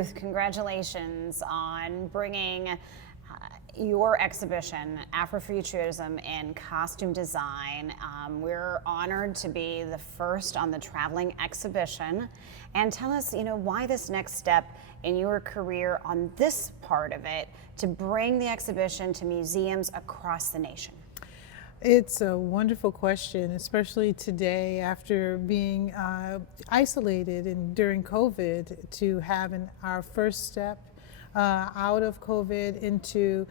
Ruth, congratulations on bringing your exhibition, Afrofuturism in Costume Design. We're honored to be the first on the traveling exhibition. And tell us, why this next step in your career on this part of it to bring the exhibition to museums across the nation. It's a wonderful question, especially today after being isolated and during COVID, to have our first step out of COVID into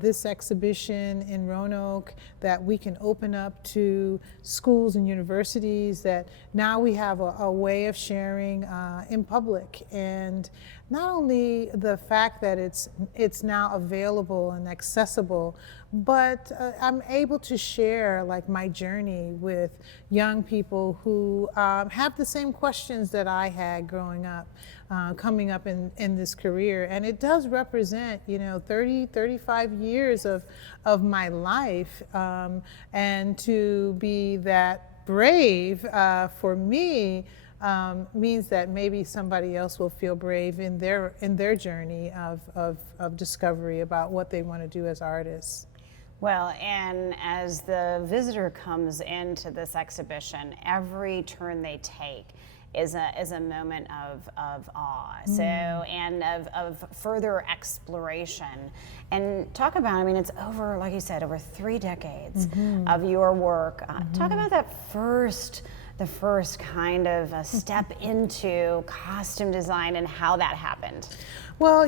this exhibition in Roanoke that we can open up to schools and universities, that now we have a way of sharing in public. And not only the fact that it's now available and accessible, but I'm able to share like my journey with young people who have the same questions that I had growing up, coming up in this career. And it does represent, 30, 35 years of my life. And to be that brave for me means that maybe somebody else will feel brave in their journey of discovery about what they want to do as artists. Well, and as the visitor comes into this exhibition, every turn they take is a moment of awe, and of further exploration. And talk about, it's over, like you said, over 3 decades of your work. Talk about the first kind of step into costume design and how that happened. Well,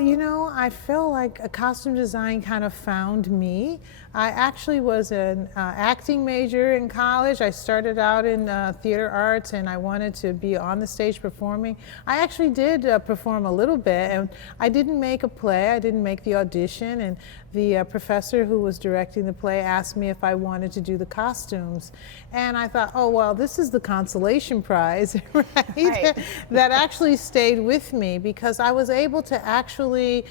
I feel like a costume design kind of found me. I actually was an acting major in college. I started out in theater arts, and I wanted to be on the stage performing. I actually did perform a little bit, and I didn't make a play. I didn't make the audition, and the professor who was directing the play asked me if I wanted to do the costumes. And I thought, oh, well, this is the consolation prize, right? That actually stayed with me, because I was able to actually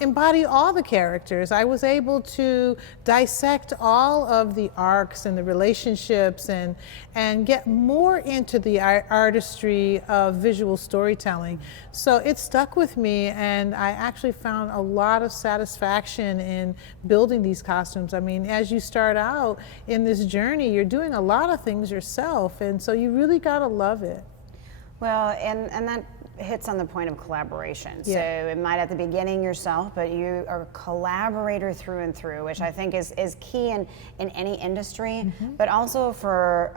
embody all the characters. I was able to dissect all of the arcs and the relationships and get more into the artistry of visual storytelling. So it stuck with me, and I actually found a lot of satisfaction in building these costumes. As you start out in this journey, you're doing a lot of things yourself, and so you really gotta love it. Well, and that hits on the point of collaboration. Yeah. So it might at the beginning yourself, but you are a collaborator through and through, which I think is key in any industry, but also for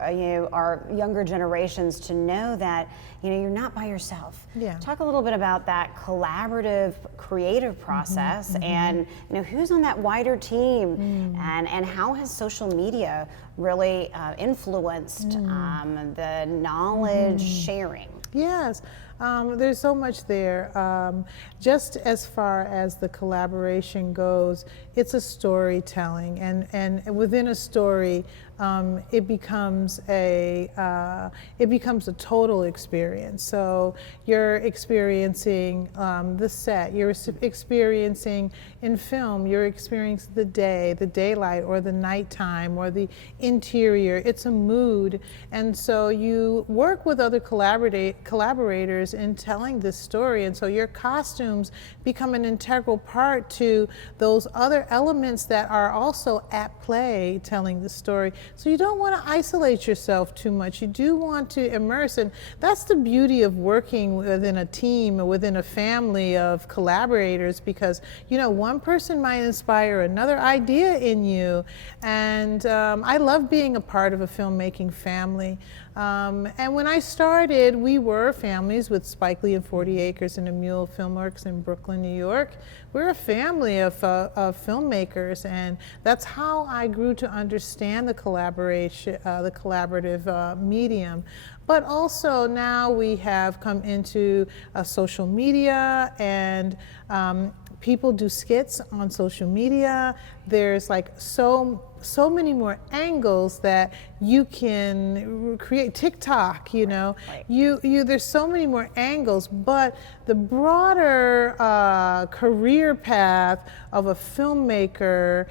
our younger generations to know that you're not by yourself. Yeah. Talk a little bit about that collaborative, creative process, and who's on that wider team, and how has social media really influenced the knowledge sharing? Yes. There's so much there. Just as far as the collaboration goes, it's a storytelling, and within a story, it becomes a total experience. So you're experiencing the set, you're experiencing in film, you're experiencing the day, the daylight, or the nighttime, or the interior. It's a mood, and so you work with other collaborators in telling this story, and so your costumes become an integral part to those other elements that are also at play telling the story. So you don't want to isolate yourself too much. You do want to immerse, and that's the beauty of working within a team or within a family of collaborators, because one person might inspire another idea in you, and I love being a part of a filmmaking family. And when I started, we were families with Spike Lee and 40 Acres and a Mule Filmworks in Brooklyn, New York. We're a family of filmmakers, and that's how I grew to understand the collaborative medium. But also now we have come into social media, and people do skits on social media. There's so so many more angles that you can create. TikTok, you know, Right. there's so many more angles, but the broader career path of a filmmaker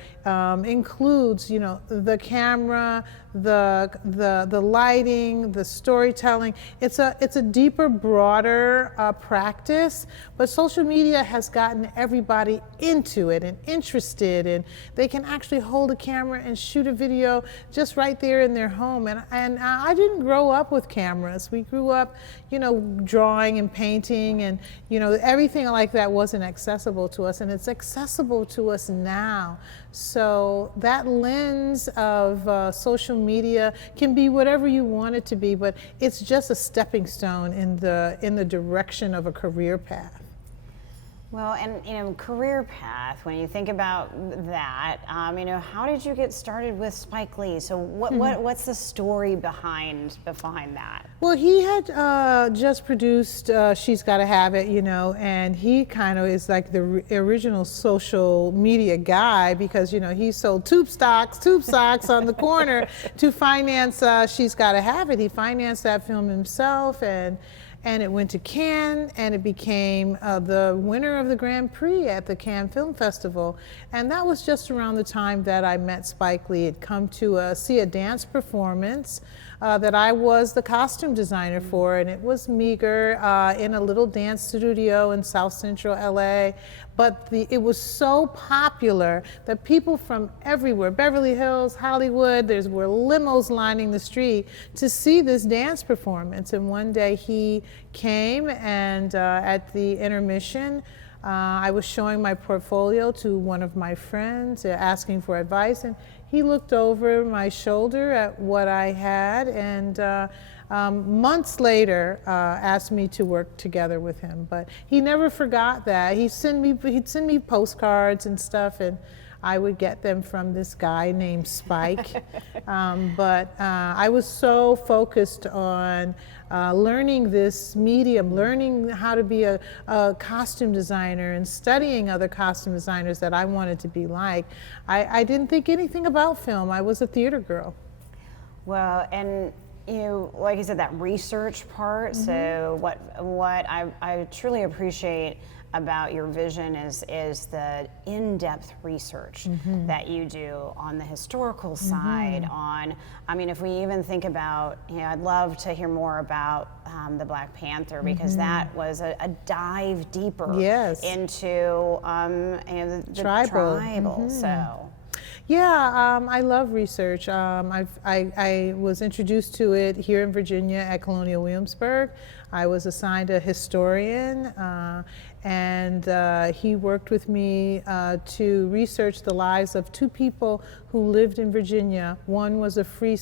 includes, you know, the camera, the lighting, the storytelling. It's a deeper, broader practice, but social media has gotten everybody into it and interested, and they can actually hold a camera and shoot a video just right there in their home. And I didn't grow up with cameras. We grew up, you know, drawing and painting, and, you know, everything like that wasn't accessible to us, and it's accessible to us now. So that lens of social media can be whatever you want it to be, but it's just a stepping stone in the direction of a career path. Well, and, you know, career path, when you think about that, you know, how did you get started with Spike Lee? So what's the story behind that? Well, he had just produced She's Gotta Have It, you know, and he kind of is like the original social media guy, because, you know, he sold tube socks on the corner to finance She's Gotta Have It. He financed that film himself, and it went to Cannes, and it became the winner of the Grand Prix at the Cannes Film Festival. And that was just around the time that I met Spike Lee. He'd come to see a dance performance that I was the costume designer for, and it was meager in a little dance studio in South Central LA. But it was so popular that people from everywhere, Beverly Hills, Hollywood, there were limos lining the street to see this dance performance. And one day he came, and at the intermission, I was showing my portfolio to one of my friends, asking for advice, and he looked over my shoulder at what I had, and months later asked me to work together with him. But he never forgot that. He'd send me postcards and stuff, and I would get them from this guy named Spike. But I was so focused on learning this medium, learning how to be a costume designer, and studying other costume designers that I wanted to be like. I didn't think anything about film. I was a theater girl. Well, and, you know, like you said, that research part. Mm-hmm. So what I truly appreciate about your vision is the in-depth research mm-hmm. that you do on the historical side. Mm-hmm. I mean, if we even think about, you know, I'd love to hear more about the Black Panther, because mm-hmm. that was a dive deeper yes. into you know, the tribal. Mm-hmm. So. Yeah, I love research. I was introduced to it here in Virginia at Colonial Williamsburg. I was assigned a historian, and he worked with me to research the lives of two people who lived in Virginia. One was a free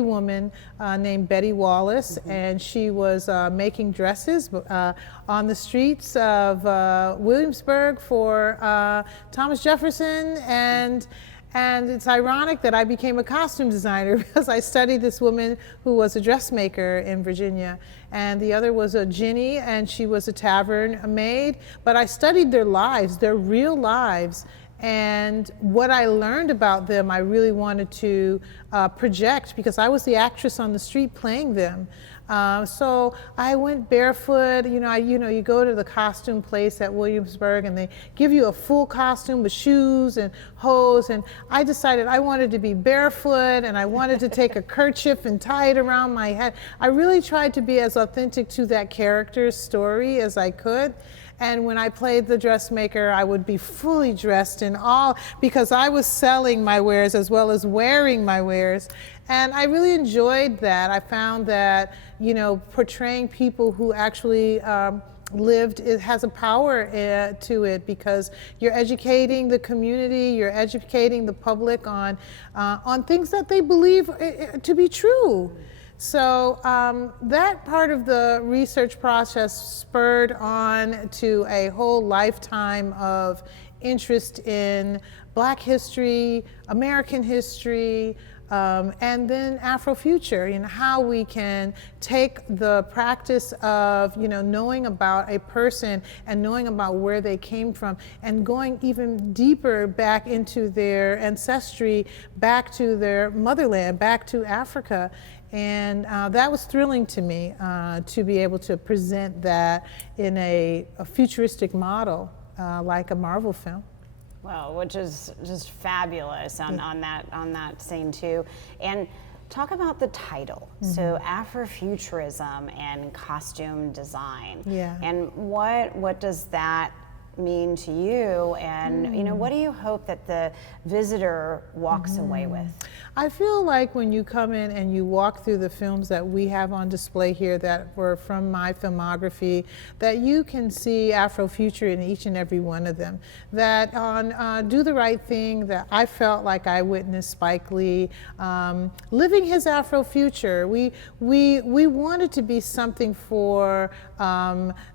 woman named Betty Wallace, mm-hmm. and she was making dresses on the streets of Williamsburg for Thomas Jefferson, and it's ironic that I became a costume designer because I studied this woman who was a dressmaker in Virginia, and the other was a Ginny, and she was a tavern maid. But I studied their lives, their real lives, and what I learned about them I really wanted to project, because I was the actress on the street playing them. So I went barefoot. You go to the costume place at Williamsburg, and they give you a full costume with shoes and hose, and I decided I wanted to be barefoot, and I wanted to take a kerchief and tie it around my head. I really tried to be as authentic to that character's story as I could. And when I played the dressmaker, I would be fully dressed in all, because I was selling my wares as well as wearing my wares. And I really enjoyed that. I found that, portraying people who actually lived, it has a power to it, because you're educating the community, you're educating the public on things that they believe to be true. So that part of the research process spurred on to a whole lifetime of interest in Black history, American history, and then Afrofuture, how we can take the practice of, knowing about a person and knowing about where they came from and going even deeper back into their ancestry, back to their motherland, back to Africa. And that was thrilling to me, to be able to present that in a futuristic model, like a Marvel film. Well, which is just fabulous on that scene too. And talk about the title. So Afrofuturism and costume design. Yeah. And what does that mean to you? And what do you hope that the visitor walks away with? I feel like when you come in and you walk through the films that we have on display here that were from my filmography, that you can see Afrofuture in each and every one of them. That on Do the Right Thing, that I felt like I witnessed Spike Lee living his Afrofuture. We wanted to be something for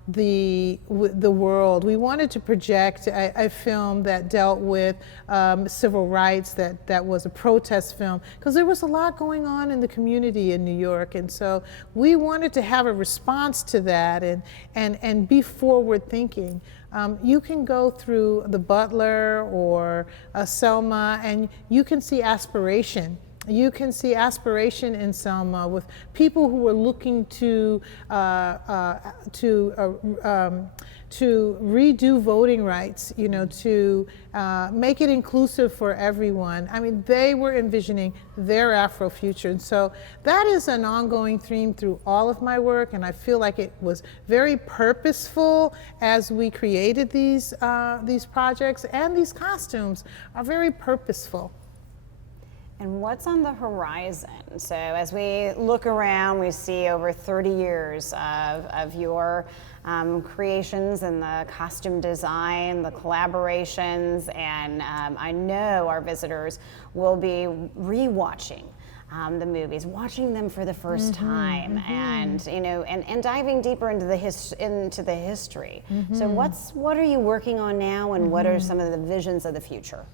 the world. We wanted to project a film that dealt with civil rights, that was a protest film, because there was a lot going on in the community in New York, and so we wanted to have a response to that and be forward thinking. You can go through The Butler or Selma, and you can see aspiration. You can see aspiration in Selma with people who are looking to redo voting rights, to make it inclusive for everyone. I mean, they were envisioning their Afrofuture. And so that is an ongoing theme through all of my work, and I feel like it was very purposeful as we created these projects, and these costumes are very purposeful. And what's on the horizon? So as we look around, we see over 30 years of your creations and the costume design, the collaborations, and I know our visitors will be re-watching the movies, watching them for the first time, and and diving deeper into the history. So what are you working on now, and what are some of the visions of the future?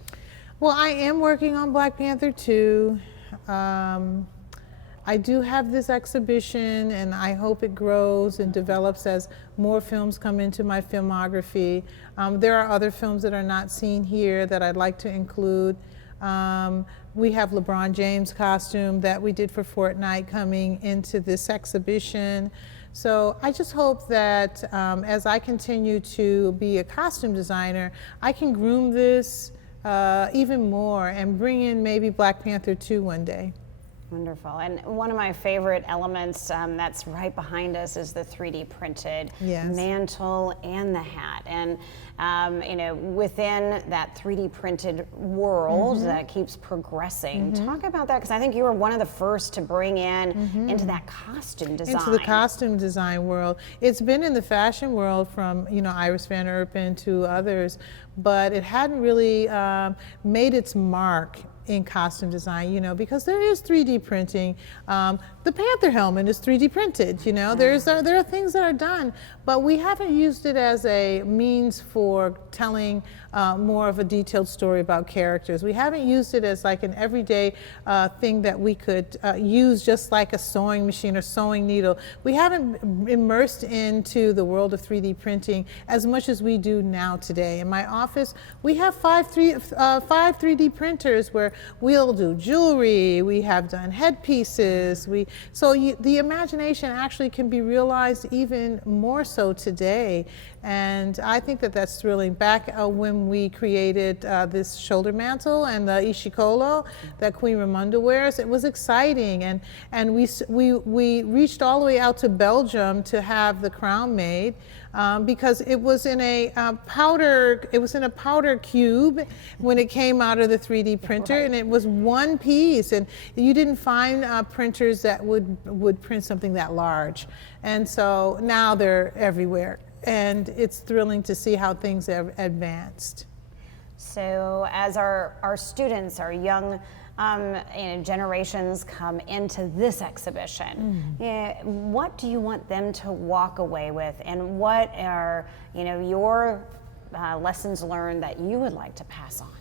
Well, I am working on Black Panther 2. I do have this exhibition, and I hope it grows and develops as more films come into my filmography. There are other films that are not seen here that I'd like to include. We have LeBron James' costume that we did for Fortnite coming into this exhibition. So I just hope that as I continue to be a costume designer, I can groom this even more and bring in maybe Black Panther 2 one day. Wonderful. And one of my favorite elements that's right behind us is the 3D printed mantle and the hat. And within that 3D printed world that keeps progressing. Talk about that, because I think you were one of the first to bring in into that costume design. Into the costume design world. It's been in the fashion world from Iris Van Herpen to others, but it hadn't really made its mark in costume design, because there is 3D printing. The Panther helmet is 3D printed, there are things that are done, but we haven't used it as a means for telling more of a detailed story about characters. We haven't used it as like an everyday thing that we could use just like a sewing machine or sewing needle. We haven't immersed into the world of 3D printing as much as we do now today. In my office, we have five 3D printers where we'll do jewelry, we have done headpieces, the imagination actually can be realized even more so today. And I think that that's thrilling. Back when we created this shoulder mantle and the ishikolo that Queen Ramonda wears, it was exciting. And we reached all the way out to Belgium to have the crown made. Because it was in a powder cube when it came out of the 3D printer, and it was one piece, and you didn't find printers that would print something that large. And so now they're everywhere, and it's thrilling to see how things have advanced. So as our students, our young generations come into this exhibition, what do you want them to walk away with, and what are your lessons learned that you would like to pass on?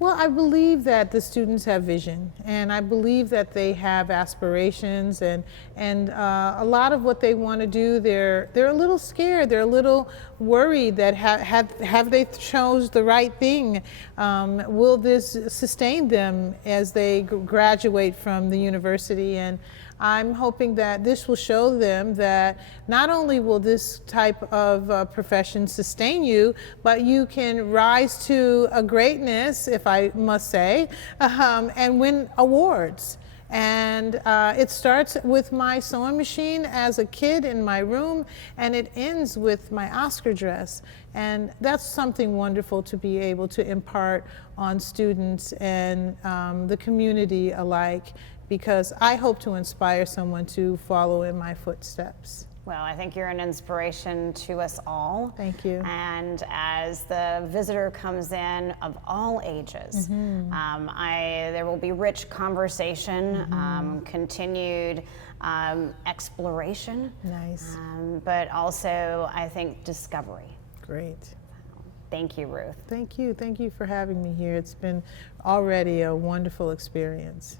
Well, I believe that the students have vision, and I believe that they have aspirations, and a lot of what they want to do, they're a little scared, they're a little worried that have they chose the right thing? Will this sustain them as they graduate from the university? And I'm hoping that this will show them that not only will this type of profession sustain you, but you can rise to a greatness, if I must say, and win awards. And it starts with my sewing machine as a kid in my room, and it ends with my Oscar dress. And that's something wonderful to be able to impart on students and the community alike, because I hope to inspire someone to follow in my footsteps. Well, I think you're an inspiration to us all. Thank you. And as the visitor comes in of all ages, there will be rich conversation, continued exploration. Nice. But also, I think, discovery. Great. Thank you, Ruth. Thank you. Thank you for having me here. It's been already a wonderful experience.